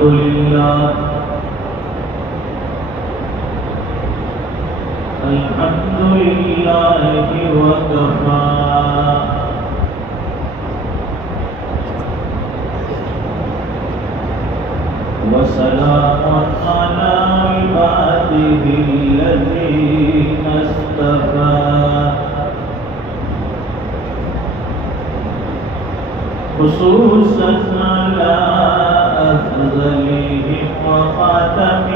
الحمد لله وكفى وسلام على عباده الذين اصطفى خصوصا على أفضلهم وخاتم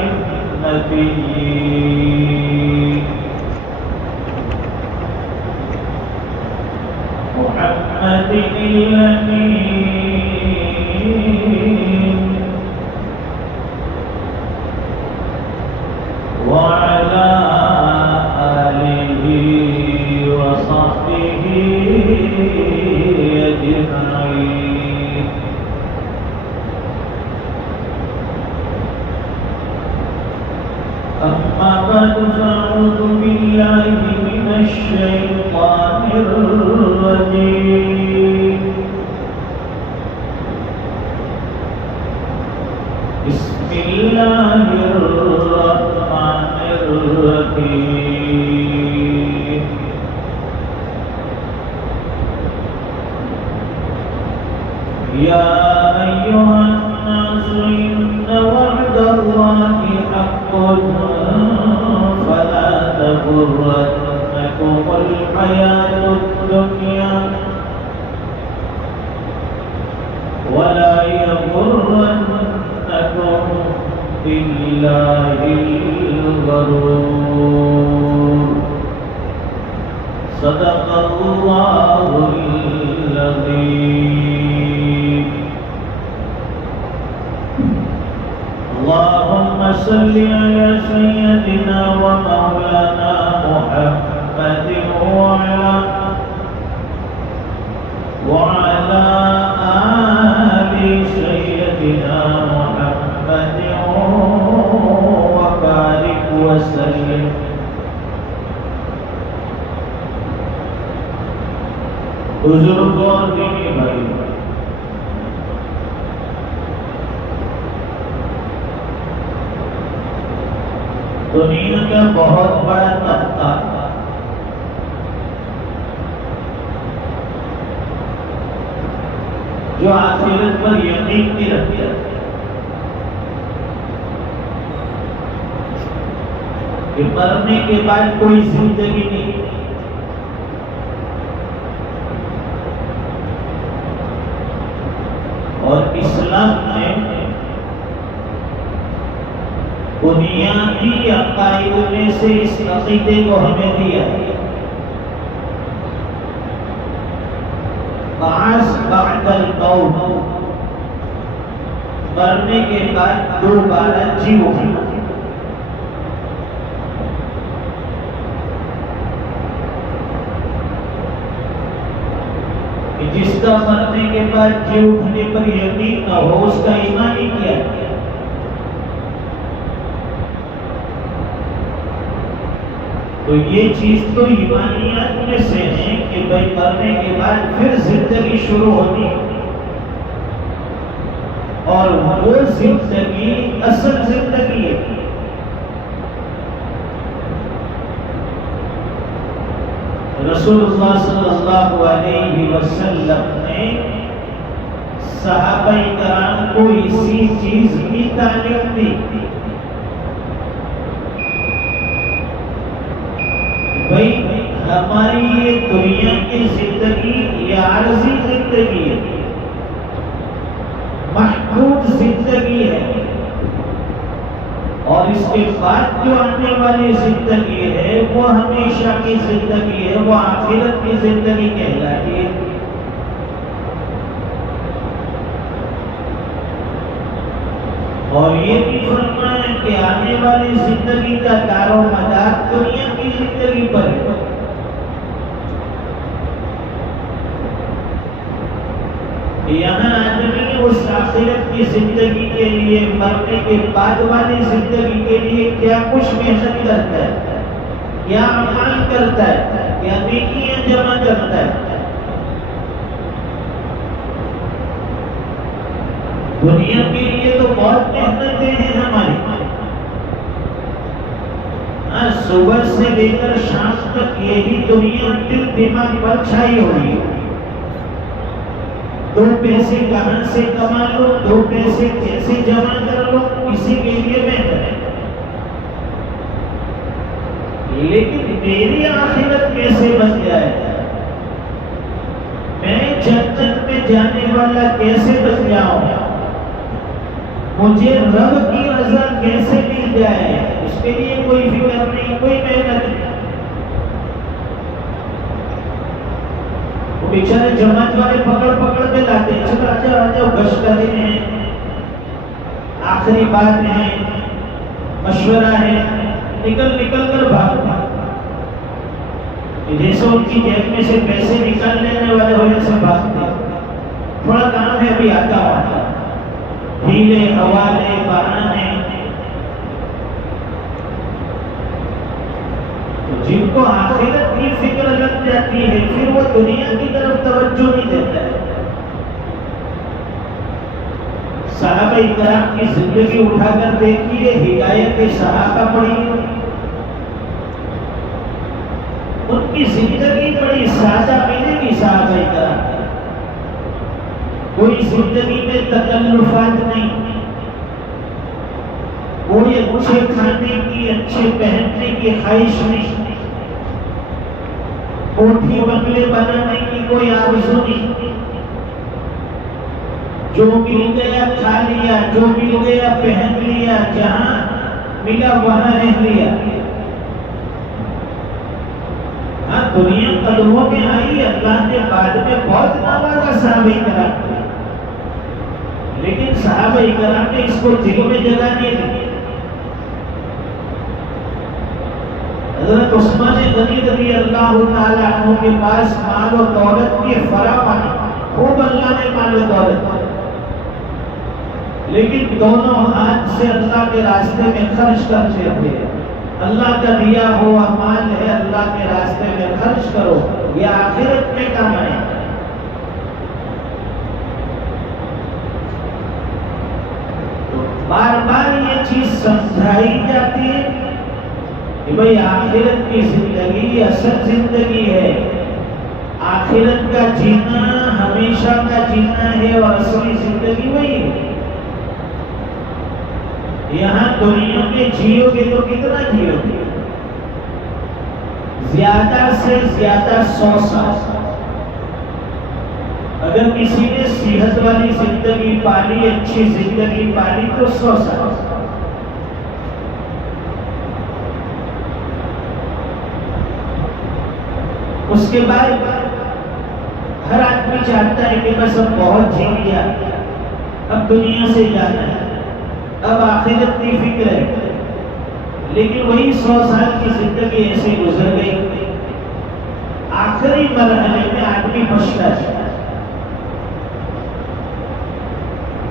النبيين محمد الأمين وعلى آله وصحبه أجمعين. أما بعد فأعوذ بالله من الشيطان الرجيم. بسم الله الرحمن الرحيم. يا أيها الناس إن وعد الله حق فلا تغرنكم الحياة الدنيا ولا يغرنكم بالله الغرور. صدق الله العظيم. اللهم صل على سيدنا ومولانا محمد وعلى آل سيدنا محمد وبارك وسلم. بزرگوں اور دینی بھائی، دنیا کا بہت بڑا طبقہ جو آخرت پر یقین نہیں رکھتا، کہ مرنے کے بعد کوئی زندگی نہیں، اور اسلام نے بنیادی عقائد میں سے اس عقیدے کو ہمیں دیا ہے، بعث بعد الموت، مرنے کے بعد دوبارہ جی اٹھنا۔ جس کا مرنے کے بعد جی اٹھنے پر یقین نہ ہو اس کا ایمان ہی کیا ہے؟ تو یہ چیز تو ایمانیات میں سے ہے کہ بھائی مرنے کے بعد پھر زندگی شروع ہوتی ہے، اور وہ زندگی اصل زندگی ہے۔ رسول اللہ صلی اللہ علیہ وسلم نے صحابہ کرام کو اسی چیز کی تعلیم دی۔ بھائی ہماری یہ دنیا کی زندگی یہ عارضی زندگی ہے، محدود زندگی ہے، اور اس کے بعد جو آنے والی زندگی ہے وہ ہمیشہ کی زندگی ہے، وہ آخرت کی زندگی کہلاتی ہے۔ اور یہ بھی فرمایا کہ آنے والی زندگی کا دار و مدار دنیا کی زندگی پر ہے۔ یہاں آدمی اس آخرت کی زندگی کے لیے، مرنے کے بعد والی زندگی کے لیے کیا کچھ محنت کرتا ہے، کیا عمل کرتا ہے، کیا نیکیاں جمع کرتا ہے۔ دنیا کے لیے تو بہت محنتیں ہیں ہماری. صبح سے لے کر شام تک یہی دنیا دل دماغ پر چھائی ہو رہی ہے. 2 پیسے کہاں سے کما لو, 2 پیسے کیسے جمع کر لو, اسی کے لیے محنت ہے. لیکن میری آخرت کیسے بن جائے, میں جنت میں جانے والا کیسے بن جاؤں, مجھے رب کی رضا کیسے مل جائے, اس کے لیے کوئی فکر نہیں, کوئی محنت نہیں. وہ بیچارے جماعت والے پکڑ کے لاتے ہیں, چلو آ جاؤ گشت کا دن ہے, آخری بات ہے, مشورہ ہے, نکل کر بھاگ. جیسے ان کی جیب میں سے پیسے نکال لینے والے ہوئے سے بھاگتے. تھوڑا کام ہے ابھی آتا ہوا, ہیلے حوالے بہانے. جن کو آخرت کی فکر لگ جاتی ہے پھر وہ دنیا کی طرف توجہ نہیں دیتا ہے. صحابہ کرام کی زندگی اٹھا کر دیکھیے, ہدایت صحابہ پڑھی, ان کی زندگی بڑی سادہ ملے گی. صحابہ کرام کوئی زندگی میں تکلفات نہیں, کوئی اچھے کھانے کی اچھے پہننے کی خواہش نہیں, کوٹھی بنگلے بنانے کی کوئی آرزو نہیں. جو مل گیا کھا لیا, جو مل گیا پہن لیا, جہاں ملا وہاں رہ لیا. ہاں دنیا قدموں میں آئی, اللہ نے بعد میں بہت نوازا صحابہ کرام, لیکن صحابہ کرام نے اس کو دل میں جگہ نہیں دی. حضرت عثمان غنی رضی اللہ تعالیٰ عنہ کے پاس مال و دولت کی فراوانی, خوب اللہ نے مال و دولت, لیکن دونوں ہاتھ سے اللہ کے راستے میں خرچ کرتے تھے. اللہ کا دیا ہوا مال ہے, اللہ کے راستے میں خرچ کرو, یہ آخرت میں کام آئے. بار بار یہ چیز سمجھائی جاتی ہے کہ بھئی آخرت کی زندگی اصل زندگی ہے, آخرت کا جینا ہمیشہ کا جینا ہے, اور اصلی زندگی وہی ہے. یہاں دنیا میں جیو گے تو کتنا جیو گے, زیادہ سے زیادہ 100 سال. اگر کسی نے صحت والی زندگی پالی, اچھی زندگی پالی تو 100 سال. اس کے بعد ہر آدمی چاہتا ہے کہ بس اب بہت جی لیا, اب دنیا سے جانا ہے, اب آخرت کی فکر ہے. لیکن وہی 100 سال کی زندگی ایسے گزر گئی, آخری مرحلے میں آدمی پچھتا ہے.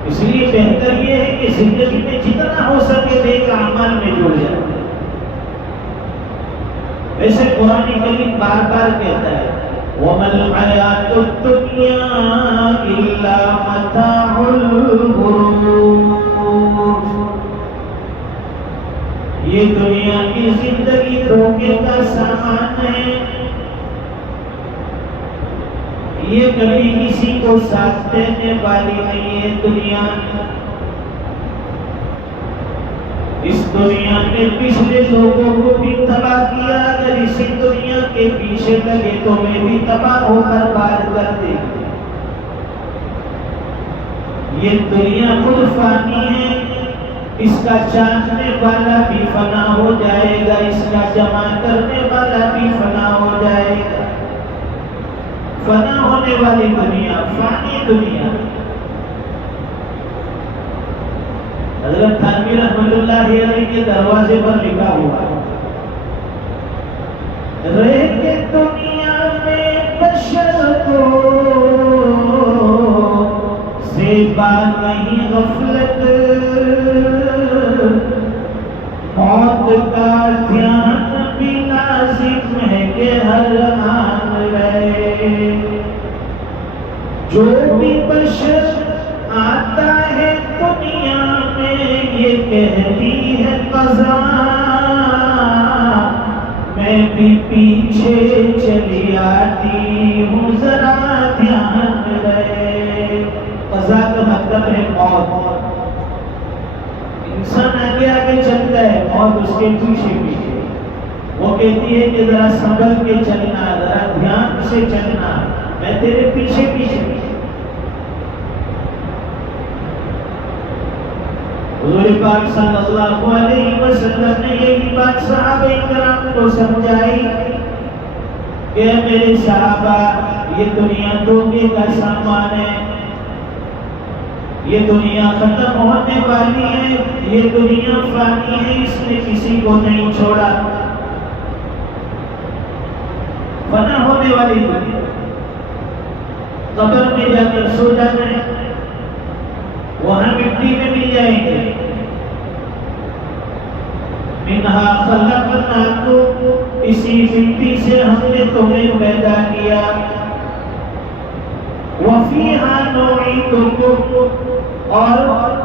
اس لیے بہتر یہ ہے کہ زندگی میں جتنا ہو سکے نیک اعمال میں جڑ جائے. ویسے قرآن کریم بار بار کہتا ہے وَمَا الْحَيَاةُ الدُّنْيَا إِلَّا مَتَاعُ الْغُرُورِ. یہ دنیا کی زندگی دھوکے کا سامان ہے, یہ کبھی کسی کو ساتھ دینے والی نہیں ہے. دنیا اس دنیا نے پچھلے لوگوں کو بھی تباہ کیا, اگر اسی دنیا کے پیچھے لگے تو میں بھی تباہ ہو کر بار کر دے. یہ دنیا خود فانی ہے, اس کا چاہنے والا بھی فنا ہو جائے گا, اس کا جمع کرنے والا بھی فنا ہو جائے گا. فنا ہونے والی دنیا, فانی دنیا. حضرت تھانوی رحمۃ اللہ علیہ کے دروازے پر لکھا ہوا رہ کے دنیا میں بشر کو زیبا نہیں غفلت, موت کا دھیان بھی لازم ہے کہ ہر آن رہے. جو بھی بشر آتا ہے دنیا میں کہتی ہے قضا میں بھی پیچھے چلی آتی ہوں ذرا دھیان رہے. قضا کا مطلب ہے موت. انسان آگے آگے چلتا ہے، موت اس کے پیچھے پیچھے. وہ کہتی ہے کہ ذرا سنبھل کے چلنا، ذرا دھیان سے چلنا، میں تیرے پیچھے پیچھے. حضور پاک صلی اللہ علیہ وسلم نے یہی بات صحابہ کرام کو سمجھائی کہ میرے صحابہ، یہ دنیا دھوکے کا سامان ہے، یہ دنیا ختم ہونے والی ہے، یہ دنیا فانی ہے، اس نے کسی کو نہیں چھوڑا. فنا ہونے والی دنیا، قبر میں جا کر سو جانا ہے، وہاں مٹی میں مل جائیں گے. منہا خلقناکم، اسی مٹی سے ہم نے تمہیں پیدا کیا. وفیہا نعیدکم، اور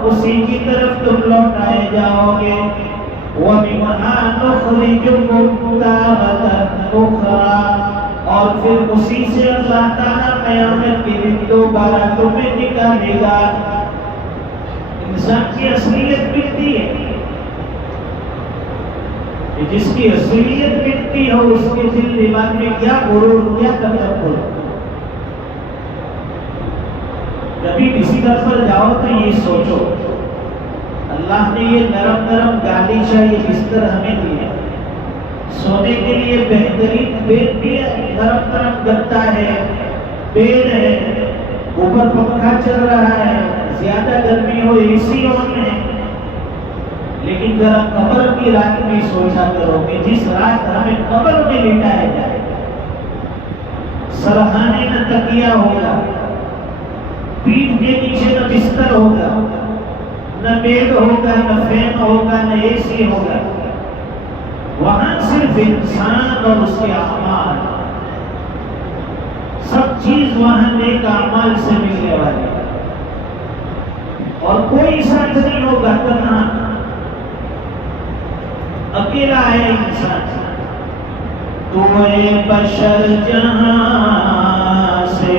اسی کی طرف تم لوٹائے جاؤ گے. ومنہا نخرجکم تارۃ اخری، اور پھر اسی سے اللہ تعالیٰ قیامت کے دن دوبارہ تمہیں نکالے گا. انسان کی اصلیت مٹی ہے. جس کی اصلیت مٹی ہو اس کے دل دماغ میں کیا غرور، کیا تکبر. کبھی کسی طرف پر جاؤ تو یہ سوچو، اللہ نے یہ نرم نرم گالیچہ یہ بستر ہمیں دیا، سونے کے لیے بہترین بیڈ بھی ہے، نرم نرم گدا ہے، بیڈ ہے، اوپر پنکھا چل رہا ہے، زیادہ گرمی ہو اے سی آن ہے. لیکن ذرا قبر کی رات میں سوچا کرو کہ جس رات ہمیں قبر میں لٹایا جائے، سرہانے نہ تکیہ ہوگا، پیٹھ کے نیچے نہ بستر ہوگا، نہ بیڈ ہوگا، نہ فین ہوگا، نہ اے سی ہوگا. وہاں صرف انسان اور اس کے اعمال، سب چیز وہاں نیک اعمال سے ملنے والی، اور کوئی ساتھ نہیں ہوگا، تنہا اکیلا ہے انسان. تو اے بشر جہاں سے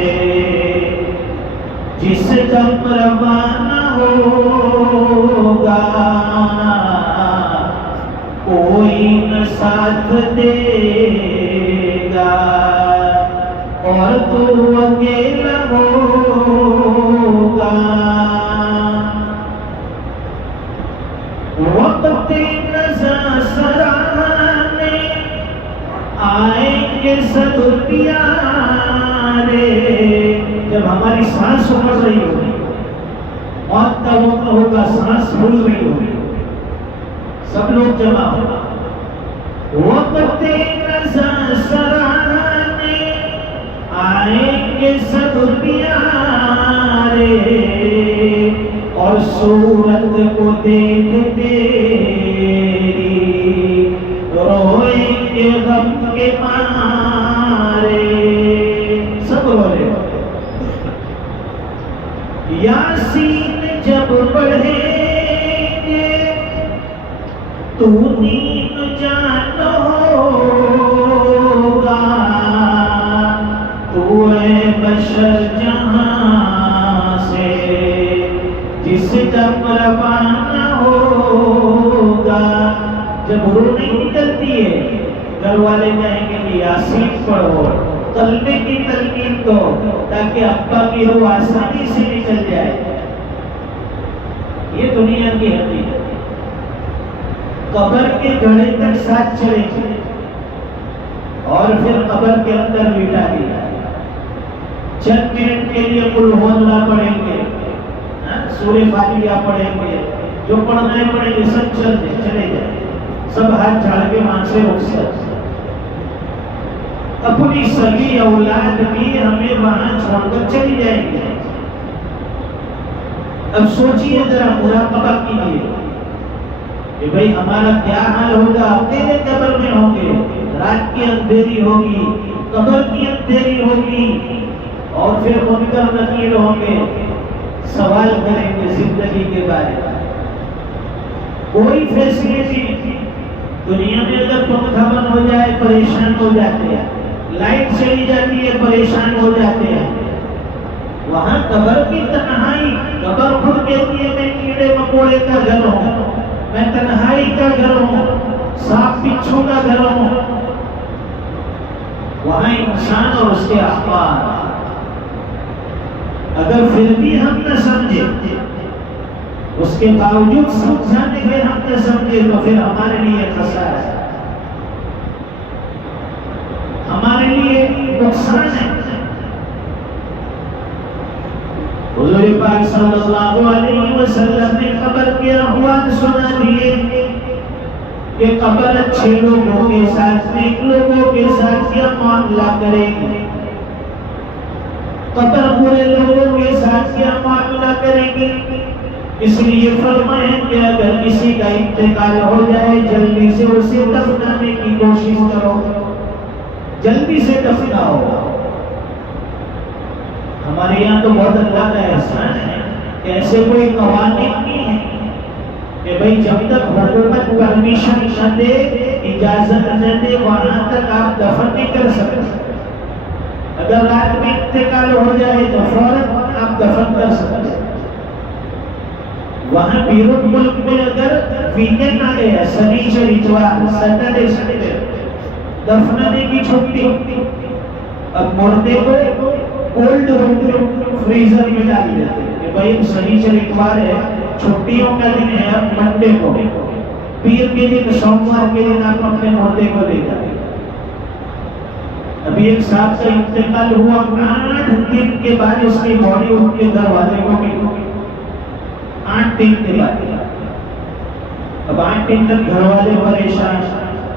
جس دم روانہ ہوگا، کوئی نہ ساتھ دے گا اور تو اکیلا ہوگا. وقت نظر سرانے آئیں گے سب پیارے. جب ہماری سانس سمجھ رہی ہوگی، موت کا وقت ہوگا، سانس بھول رہی ہوگی، سب لوگ جمع ہوگا. وقت نظر سرانے آئیں گے سب پیارے، اور صورت کو دیکھ تیری روئیں گے غم کے مارے. سب روئے. یاسین جب پڑھیں گے تو نیند جان ہوگا. تو اے بشر جہاں سے جس دم روانہ ہوگا. جب روح نہیں نکلتی ہے، گھر والے کہیں گے کہ یاسین پڑھو، قلبے کی تلقین دو تاکہ ابا کی روح آسانی سے نکل جائے. یہ دنیا کی حقیقت. قبر کے گھڑے تک ساتھ چلے گئے اور پھر قبر کے اندر لٹا دیا. چند منٹ کے لیے قل ہو اللہ پڑھیں گے، سورہ فاتحہ پڑھیں گے، جو پڑھنا ہے پڑھیں گے، سب چلے جائیں. سب ہاتھ جھاڑ کے مان سے رخصت. اپنی سبھی اولاد بھی ہمیں وہاں چھوڑ کر چلی جائیں گے. اب سوچیے ذرا، مراقبہ کیجیے کہ بھئی ہمارا کیا حال ہوگا. اکیلے قبر میں ہوں گے، رات کی اندھیری ہوگی، قبر کی اندھیری ہوگی، اور پھر منکر نکیر ہوں گے، سوال کریں گے زندگی کے بارے میں. کوئی فیسلٹی نہیں. دنیا میں اگر پنکھا بند ہو جائے پریشان ہو جاتے ہیں, لائٹ چلی جاتی ہے پریشان ہو جاتے ہیں. وہاں قبر کی تنہائی, قبر خود کہتی ہے میں کیڑے مکوڑے کا گھر ہوں, میں تنہائی کا گھر ہوں, سانپ بچھو کا گھر ہوں. وہاں انسان اور اس کے احباب. اگر پھر بھی ہم نہ سمجھے, اس کے باوجود سمجھانے کے ہم نہ سمجھے, تو پھر ہمارے لیے خسارہ ہے, ہمارے لیے نقصان ہے. حضور پاک صلی اللہ علیہ وسلم نے قبر کے احوال سنا دیے کہ قبر اچھے لوگوں کے ساتھ نیک لوگوں کے ساتھ کیا معاملہ کرے گی, قبر برے لوگوں کے ساتھ کیا معاملہ کرے گی. اس لیے فرمائیں کہ اگر کسی کا انتقال ہو جائے جلدی سے اسے دفنانے کی کوشش کرو, جلدی سے دفناؤ. ہمارے یہاں تو بہت اللہ کا احسان ہے کہ ایسے کوئی قوانین نہیں ہے کہ بھئی جب تک حکومت پرمیشن نہ دے, اجازت نہ دے, وہاں تک آپ دفن نہیں کر سکتے. اگر رات میں انتقال ہو جائے تو فوراً آپ دفن کر سکتے. وہاں بیرون ملک میں اگر ویکینڈ آ گیا, سنیچر اتوار سیٹرڈے سنڈے, دفنانے کی چھٹی, اب مردے کو کولڈ روم فریزر میں ڈال دیتے کہ بھائی سنیچر اتوار ہے, چھٹیوں کا دن ہے, اب منڈے کو, پیر کے دن, سوموار کے دن آپ اپنے مردے کو لے جائیں. ابھی ایک صاحب کا انتقال ہوا, 8 دن کے بعد اس کی باڈی ان کے گھر والے کو ملی, 8 دن کے بعد. اب 8 دن تک گھر والے پریشان,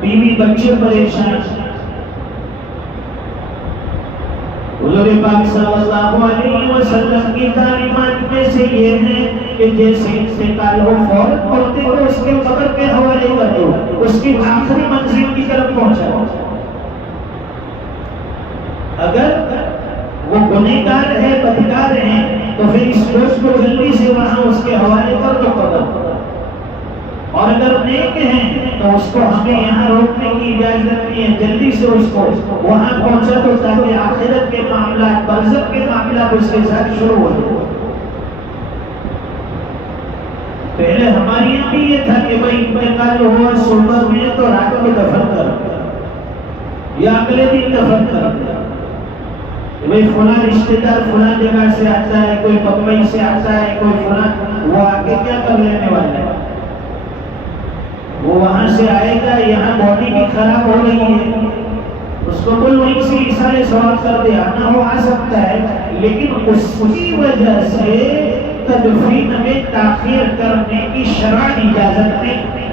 بیوی بچے پریشان. حضور پاک صلی اللہ علیہ وسلم کی تعلیمات میں سے یہ ہے کہ جیسے انتقال ہو فوراً مردے کو اس کے قبر کے حوالے کر دو, اس کی آخری منزل کی طرف پہنچاؤ. اگر وہ گنہگار ہے, بدکار ہیں, تو پھر اس روز کو جلدی سے وہاں اس کے حوالے کر دو قبر. اور اگر نیک ہیں تو اس کو ہمیں یہاں روکنے کی اجازت نہیں ہے, جلدی سے اس کو وہاں پہنچا دو تاکہ آخرت کے معاملات, برزخ کے معاملات اس کے ساتھ شروع ہو جائے. پہلے ہمارے یہاں بھی یہ تھا کہ بھائی انتقال ہوا صبح میں تو رات کو دفن کر یا اگلے دن دفن کر. بھائی فلاں رشتے دار فلاں جگہ سے آتا ہے, کوئی بمبئی سے آتا ہے, کوئی فلاں, وہ آگے کیا کر لینے والا ہے, وہ وہاں سے آئے گا, یہاں باڈی بھی خراب ہو رہی ہے, اس کو کوئی وہیں سے اشارے سوال کر دے, آنا ہو آ سکتا ہے, لیکن اس کی وجہ سے تدفین میں تاخیر کرنے کی شرعی اجازت نہیں.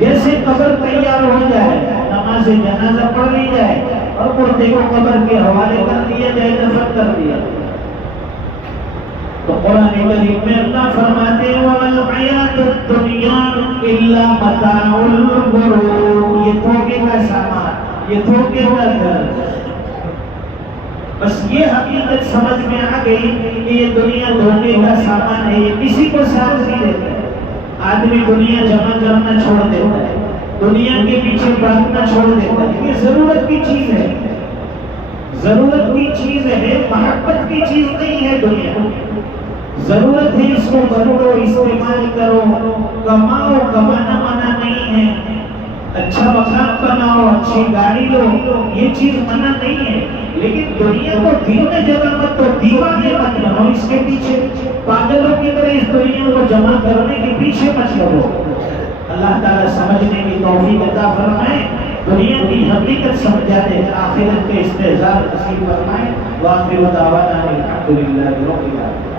جیسے قبر تیار ہو جائے, نماز جنازہ پڑھ لی جائے اور مردے کو قبر کے حوالے کر دیا جائے, دفن کر دیا. تو قرآن کریم میں اللہ فرماتے ہیں وَمَا الْحَيَاةُ الدُّنْيَا إِلَّا مَتَاعُ الْغُرُورِ, یہ دھوکے کا سامان, یہ دھوکے کا گھر. بس یہ حقیقت سمجھ میں آ گئی کہ یہ دنیا دھوکے کا سامان ہے, یہ کسی کو ساتھ نہیں دیتا. آدمی دنیا جمع کرنا چھوڑ دیتا ہے, دنیا کے پیچھے بھاگنا چھوڑ دیتا ہے. یہ ضرورت کی چیز ہے, ضرورت کی چیز ہے, محبت کی چیز نہیں ہے دنیا. ضرورت ہے, اس کو کرو, استعمال کرو, کماؤ, کمانا منع نہیں ہے. اچھا مکان بناؤ, اچھی گاڑی لو, یہ چیز منع نہیں ہے. لیکن دنیا کو دل میں جگہ مت دو, دیوانے مت بنو, اس کے پیچھے پاگلوں کی طرح اس دنیا کو جمع کرنے کے پیچھے مت لگو. اللہ تعالیٰ سمجھنے کی توفیق عطا فرمائے, دنیا کی حقیقت سمجھا دے, آخرت کے استحضار نصیب فرمائے. وآخر دعوانا الحمدللہ رب العالمین.